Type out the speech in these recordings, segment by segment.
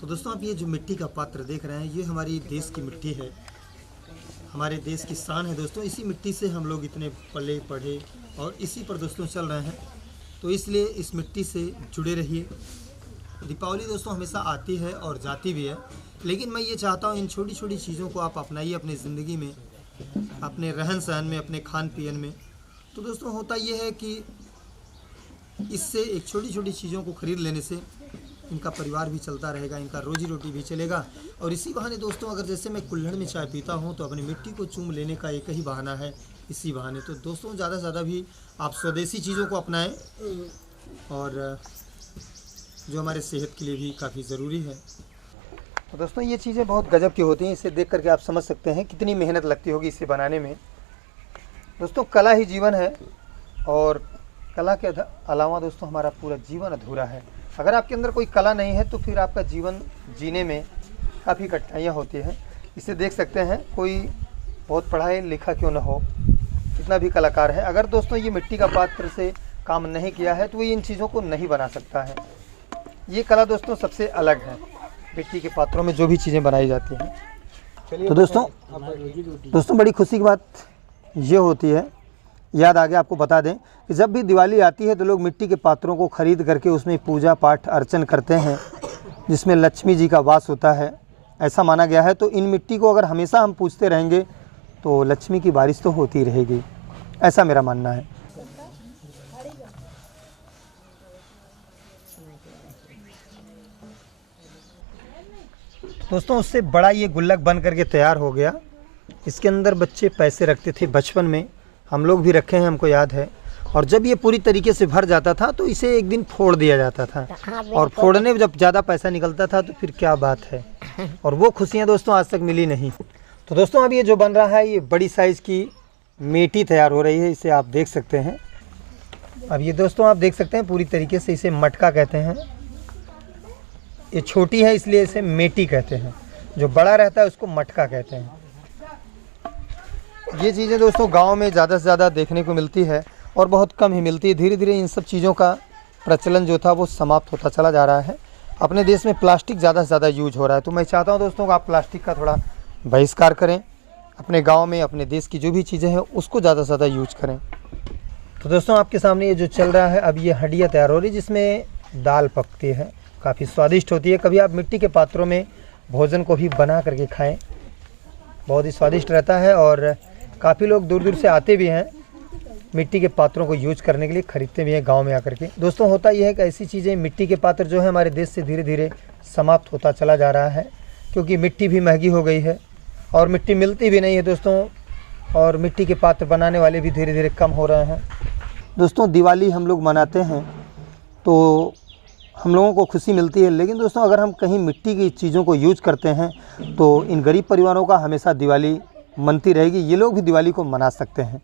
तो दोस्तों आप ये जो मिट्टी का पात्र देख रहे हैं ये हमारी देश की मिट्टी है, हमारे देश की शान है दोस्तों। इसी मिट्टी से हम लोग इतने पले पढ़े और इसी पर दोस्तों चल रहे हैं, तो इसलिए इस मिट्टी से जुड़े रहिए। दीपावली दोस्तों हमेशा आती है और जाती भी है, लेकिन मैं ये चाहता हूँ इन छोटी छोटी चीज़ों को आप अपनाइए अपनी ज़िंदगी में, अपने रहन सहन में, अपने खान पीन में। तो दोस्तों होता ये है कि इससे एक छोटी छोटी चीज़ों को ख़रीद लेने से इनका परिवार भी चलता रहेगा, इनका रोजी रोटी भी चलेगा। और इसी बहाने दोस्तों अगर जैसे मैं कुल्हड़ में चाय पीता हूँ तो अपनी मिट्टी को चूम लेने का एक ही बहाना है, इसी बहाने। तो दोस्तों ज़्यादा से ज़्यादा भी आप स्वदेशी चीज़ों को अपनाएं और जो हमारे सेहत के लिए भी काफ़ी ज़रूरी है। तो दोस्तों ये चीज़ें बहुत गजब की होती हैं, इसे देख करके आप समझ सकते हैं कितनी मेहनत लगती होगी इसे बनाने में। दोस्तों कला ही जीवन है और कला के अलावा दोस्तों हमारा पूरा जीवन अधूरा है। अगर आपके अंदर कोई कला नहीं है तो फिर आपका जीवन जीने में काफ़ी कठिनाइयाँ होती हैं। इसे देख सकते हैं, कोई बहुत पढ़ा लिखा क्यों ना हो, कितना भी कलाकार है, अगर दोस्तों ये मिट्टी का पात्र से काम नहीं किया है तो ये इन चीज़ों को नहीं बना सकता है। ये कला दोस्तों सबसे अलग है, मिट्टी के पात्रों में जो भी चीज़ें बनाई जाती हैं। तो दोस्तों बड़ी खुशी की बात ये होती है, याद आगे आपको बता दें कि जब भी दिवाली आती है तो लोग मिट्टी के पात्रों को खरीद करके उसमें पूजा पाठ अर्चन करते हैं, जिसमें लक्ष्मी जी का वास होता है, ऐसा माना गया है। तो इन मिट्टी को अगर हमेशा हम पूजते रहेंगे तो लक्ष्मी की बारिश तो होती रहेगी, ऐसा मेरा मानना है। दोस्तों उससे बड़ा ये गुल्लक बन करके तैयार हो गया। इसके अंदर बच्चे पैसे रखते थे, बचपन में हम लोग भी रखे हैं, हमको याद है। और जब ये पूरी तरीके से भर जाता था तो इसे एक दिन फोड़ दिया जाता था, और फोड़ने में जब ज़्यादा पैसा निकलता था तो फिर क्या बात है, और वो खुशियाँ दोस्तों आज तक मिली नहीं। तो दोस्तों अब ये जो बन रहा है ये बड़ी साइज़ की मेटी तैयार हो रही है, इसे आप देख सकते हैं। अब ये दोस्तों आप देख सकते हैं पूरी तरीके से इसे मटका कहते हैं। ये छोटी है इसलिए इसे मेटी कहते हैं, जो बड़ा रहता है उसको मटका कहते हैं। ये चीज़ें दोस्तों गांव में ज़्यादा से ज़्यादा देखने को मिलती है और बहुत कम ही मिलती है। धीरे धीरे इन सब चीज़ों का प्रचलन जो था वो समाप्त होता चला जा रहा है। अपने देश में प्लास्टिक ज़्यादा से ज़्यादा यूज हो रहा है, तो मैं चाहता हूँ दोस्तों कि आप प्लास्टिक का थोड़ा बहिष्कार करें, अपने गाँव में अपने देश की जो भी चीज़ें हैं उसको ज़्यादा से ज़्यादा यूज करें। तो दोस्तों आपके सामने ये जो चल रहा है, अब ये हंडिया तैयार हो रही है जिसमें दाल पकती है, काफ़ी स्वादिष्ट होती है। कभी आप मिट्टी के पात्रों में भोजन को भी बना करके खाएं, बहुत ही स्वादिष्ट रहता है। और काफ़ी लोग दूर दूर से आते भी हैं मिट्टी के पात्रों को यूज करने के लिए, ख़रीदते भी हैं गांव में आकर के। दोस्तों होता यह है कि ऐसी चीज़ें, मिट्टी के पात्र जो है हमारे देश से धीरे धीरे समाप्त होता चला जा रहा है, क्योंकि मिट्टी भी महंगी हो गई है और मिट्टी मिलती भी नहीं है दोस्तों, और मिट्टी के पात्र बनाने वाले भी धीरे धीरे कम हो रहे हैं। दोस्तों दिवाली हम लोग मनाते हैं तो हम लोगों को खुशी मिलती है, लेकिन दोस्तों अगर हम कहीं मिट्टी की चीज़ों को यूज करते हैं तो इन गरीब परिवारों का हमेशा दिवाली मनती रहेगी, ये लोग भी दिवाली को मना सकते हैं।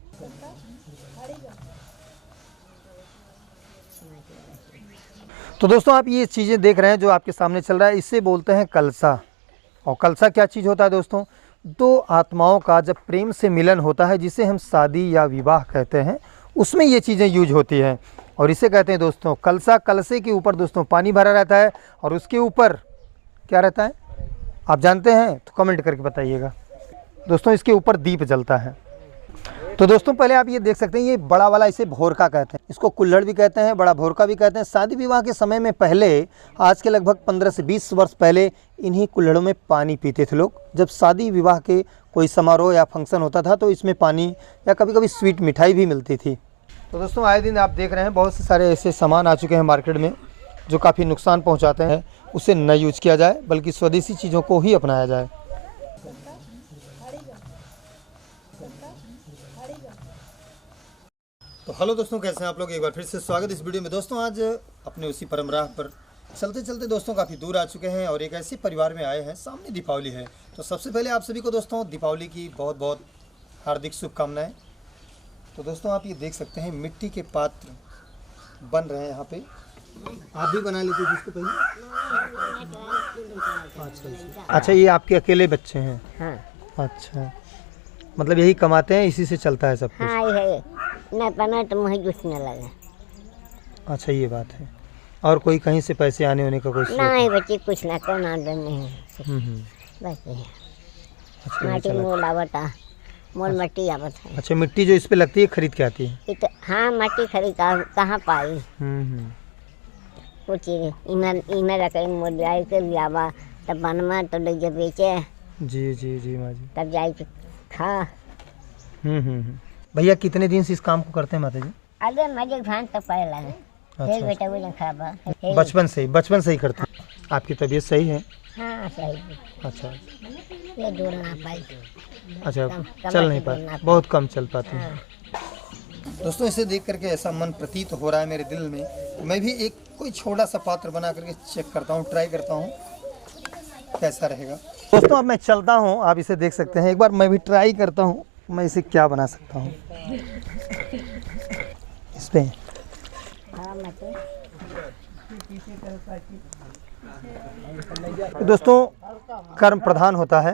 तो दोस्तों आप ये चीज़ें देख रहे हैं जो आपके सामने चल रहा है, इससे बोलते हैं कलसा। और कलसा क्या चीज़ होता है दोस्तों? दो आत्माओं का जब प्रेम से मिलन होता है, जिसे हम शादी या विवाह कहते हैं, उसमें ये चीज़ें यूज होती हैं और इसे कहते हैं दोस्तों कलसा। कलसे के ऊपर दोस्तों पानी भरा रहता है और उसके ऊपर क्या रहता है आप जानते हैं तो कमेंट करके बताइएगा। दोस्तों इसके ऊपर दीप जलता है। तो दोस्तों पहले आप ये देख सकते हैं, ये बड़ा वाला इसे भोरका कहते हैं, इसको कुल्हड़ भी कहते हैं, बड़ा भोरका भी कहते हैं। शादी विवाह के समय में पहले, आज के लगभग 15 से 20 वर्ष पहले, इन्हीं कुल्हड़ों में पानी पीते थे लोग। जब शादी विवाह के कोई समारोह या फंक्शन होता था तो इसमें पानी या कभी कभी स्वीट मिठाई भी मिलती थी। तो दोस्तों आए दिन आप देख रहे हैं बहुत से सारे ऐसे सामान आ चुके हैं मार्केट में जो काफ़ी नुकसान पहुंचाते हैं। उसे न यूज किया जाए बल्कि स्वदेशी चीज़ों को ही अपनाया जाए। तो हेलो दोस्तों, कैसे हैं आप लोग? एक बार फिर से स्वागत इस वीडियो में। दोस्तों आज अपने उसी परम राह पर चलते चलते दोस्तों काफ़ी दूर आ चुके हैं और एक ऐसे परिवार में आए हैं, सामने दीपावली है। तो सबसे पहले आप सभी को दोस्तों दीपावली की बहुत बहुत हार्दिक शुभकामनाएं। तो दोस्तों आप ये देख सकते हैं मिट्टी के पात्र बन रहे हैं यहाँ पे। आप भी बना लेते थे इसको पहले? अच्छा ये आपके अकेले बच्चे हैं? हाँ। अच्छा, मतलब यही कमाते हैं, इसी से चलता है सब कुछ? हाँ, है न बना तो मुझे कुछ न लगा। अच्छा ये बात है। और कोई कहीं से पैसे आने होने का कोई स्रोत? नहीं बच्ची कुछ ना कौन आमदन नहीं है। बस ये अच्छा, माटी मोल आवता, मोल मट्टी आवत है। अच्छा, मिट्टी जो इस पे लगती है खरीद के आती है? हाँ मट्टी खरीद कहाँ पाई। कुछ इमें रखे मोल जाए के लियावा तब बनवा तो ले जब बेचे। जी जी जी माँ जी। तब जाए के खा। भैया कितने दिन से इस काम को करते हैं माता जी? अरे मजे भान तो पहला है। अच्छा, बेटा वो खा बचपन से ही करते हैं। आपकी तबीयत सही है? हाँ सही। अच्छा, ये दूर ना पाई। अच्छा, चल नहीं पाते, बहुत कम चल पाते हैं। दोस्तों इसे देख करके ऐसा मन प्रतीत हो रहा है मेरे दिल में, मैं भी एक कोई छोटा सा पात्र बना करके चेक करता हूँ, ट्राई करता हूँ कैसा रहेगा। दोस्तों अब मैं चलता हूँ, आप इसे देख सकते हैं, एक बार मैं भी ट्राई करता हूँ मैं इसे क्या बना सकता हूँ इस पे। दोस्तों कर्म प्रधान होता है।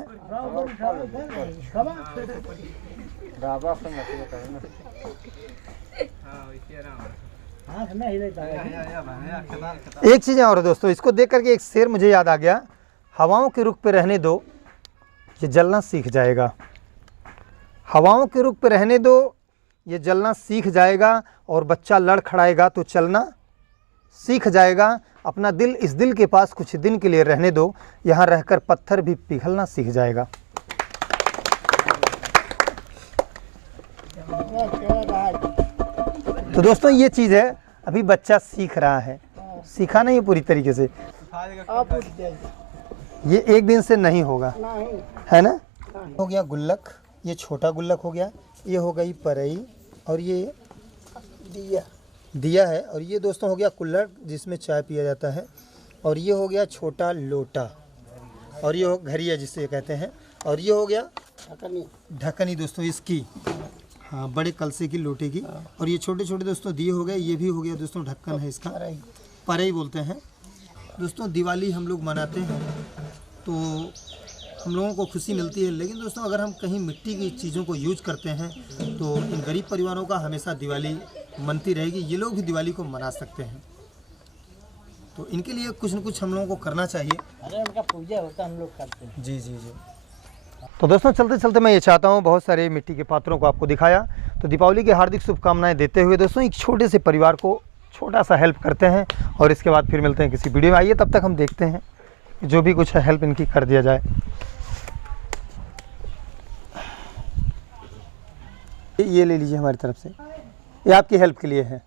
एक चीज़ और दोस्तों, इसको देख करके एक शेर मुझे याद आ गया, हवाओं के रुख पे रहने दो ये जलना सीख जाएगा। हवाओं के रुख पे रहने दो ये जलना सीख जाएगा, और बच्चा लड़खड़ाएगा तो चलना सीख जाएगा। अपना दिल इस दिल के पास कुछ दिन के लिए रहने दो, यहाँ रहकर पत्थर भी पिघलना सीख जाएगा। तो दोस्तों ये चीज़ है, अभी बच्चा सीख रहा है, सीखा नहीं पूरी तरीके से, ये एक दिन से नहीं होगा, है ना। हो गया गुल्लक, ये छोटा गुल्लक हो गया, ये हो गई परई, और ये दिया है, और ये दोस्तों हो गया कुल्हड़ जिसमें चाय पिया जाता है, और ये हो गया छोटा लोटा, और ये हो घड़िया जिसे कहते हैं, और ये हो गया ढकनी दोस्तों इसकी, हाँ बड़े कलसे की लोटे की, और ये छोटे छोटे दोस्तों दिए हो गए, ये भी हो गया दोस्तों ढक्कन है इसका, परई बोलते हैं। दोस्तों दिवाली हम लोग मनाते हैं तो हम लोगों को खुशी मिलती है, लेकिन दोस्तों अगर हम कहीं मिट्टी की चीज़ों को यूज करते हैं तो इन गरीब परिवारों का हमेशा दिवाली मनती रहेगी, ये लोग भी दिवाली को मना सकते हैं। तो इनके लिए कुछ न कुछ हम लोगों को करना चाहिए। अरे उनका पूजा होता हम लोग करते हैं। जी जी जी। तो दोस्तों चलते चलते मैं ये चाहता हूँ, बहुत सारे मिट्टी के पात्रों को आपको दिखाया, तो दीपावली की हार्दिक शुभकामनाएं देते हुए दोस्तों एक छोटे से परिवार को छोटा सा हेल्प करते हैं, और इसके बाद फिर मिलते हैं किसी वीडियो में। आइए तब तक हम देखते हैं जो भी कुछ है हेल्प इनकी कर दिया जाए। ये ले लीजिए हमारी तरफ से, ये आपकी हेल्प के लिए है।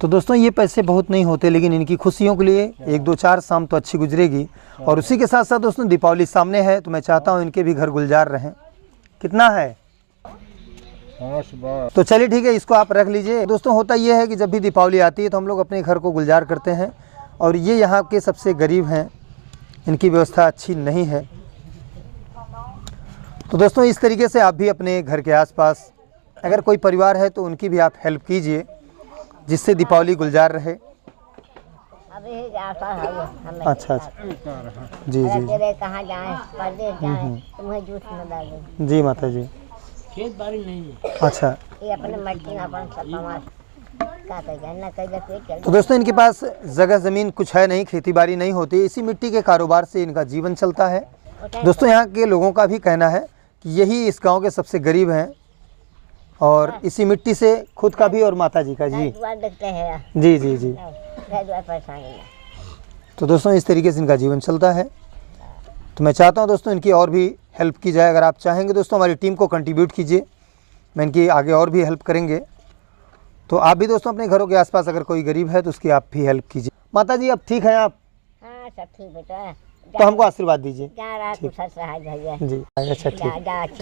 तो दोस्तों ये पैसे बहुत नहीं होते, लेकिन इनकी खुशियों के लिए 1 2 4 शाम तो अच्छी गुजरेगी, और उसी के साथ साथ दोस्तों दीपावली सामने है, तो मैं चाहता हूँ इनके भी घर गुलजार रहें। कितना है? तो चलिए ठीक है, इसको आप रख लीजिए। दोस्तों होता ये है कि जब भी दीपावली आती है तो हम लोग अपने घर को गुलजार करते हैं, और ये यहाँ के सबसे गरीब हैं, इनकी व्यवस्था अच्छी नहीं है। तो दोस्तों इस तरीके से आप भी अपने घर के आसपास अगर कोई परिवार है तो उनकी भी आप हेल्प कीजिए, जिससे दीपावली गुलजार रहे। अच्छा अच्छा, जी जी कहाँ जाए, परदेश जाए, तुम्हें जूठ न डालें। जी माता जी, खेत बाड़ी नहीं है। अच्छा, ये अपने मट्टी अपन तो दोस्तों इनके पास जगह ज़मीन कुछ है नहीं, खेती बाड़ी नहीं होती, इसी मिट्टी के कारोबार से इनका जीवन चलता है। दोस्तों यहाँ के लोगों का भी कहना है कि यही इस गांव के सबसे गरीब हैं, और इसी मिट्टी से खुद का भी और माता जी का। जी जी जी जी। तो दोस्तों इस तरीके से इनका जीवन चलता है। तो मैं चाहता हूँ दोस्तों इनकी और भी हेल्प की जाए। अगर आप चाहेंगे दोस्तों हमारी टीम को कंट्रीब्यूट कीजिए, मैं इनकी आगे और भी हेल्प करेंगे। तो आप भी दोस्तों अपने घरों के आसपास अगर कोई गरीब है तो उसकी आप भी हेल्प कीजिए। माता जी अब ठीक है आप? हाँ सब ठीक बेटा। तो हमको आशीर्वाद दीजिए। जा रहा है भैया जी। अच्छा ठीक।